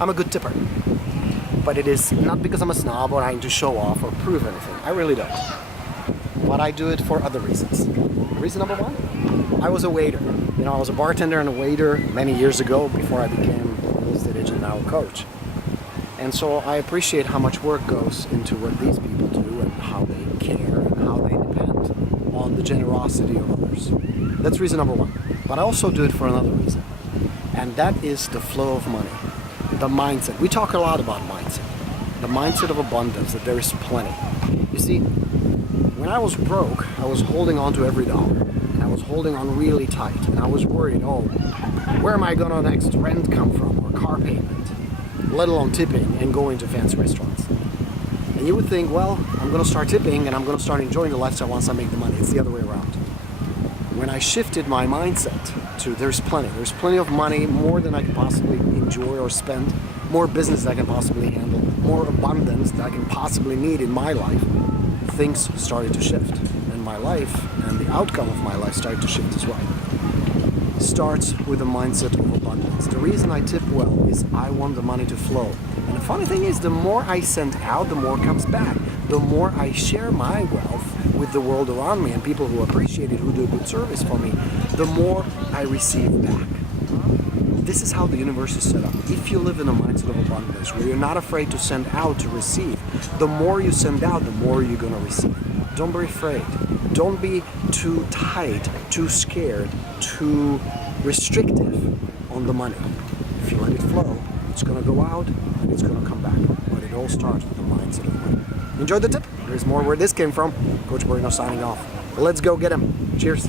I'm a good tipper. But it is not because I'm a snob or trying to show off or prove anything. I really don't. But I do it for other reasons. Reason number one, I was a waiter. You know, I was a bartender and a waiter many years ago before I became a real estate agent, now a coach. And so I appreciate how much work goes into what these people do and how they care and how they depend on the generosity of others. That's reason number one. But I also do it for another reason. And that is the flow of money. The mindset. We talk a lot about mindset. The mindset of abundance, that there is plenty. You see, when I was broke, I was holding on to every dollar. And I was holding on really tight. And I was worried, oh, where am I gonna next rent come from or car payment? Let alone tipping and going to fancy restaurants. And you would think, well, I'm gonna start tipping and I'm gonna start enjoying the lifestyle once I make the money. It's the other way around. When I shifted my mindset to there's plenty of money, more than I can possibly enjoy or spend, more business that I can possibly handle, more abundance that I can possibly need in my life, things started to shift. And my life and the outcome of my life started to shift as well. Starts with a mindset of abundance. The reason I tip well is I want the money to flow. And the funny thing is, the more I send out, the more comes back. The more I share my wealth with the world around me and people who appreciate it, who do a good service for me, the more I receive back. This is how the universe is set up. If you live in a mindset of abundance, where you're not afraid to send out to receive, the more you send out, the more you're going to receive. Don't be afraid. Don't be too tight, too scared, too restrictive on the money. If you let it flow, it's going to go out and it's going to come back. But it all starts with the mindset of money. Enjoyed the tip? There's more where this came from. Coach Borino signing off. Let's go get him. Cheers.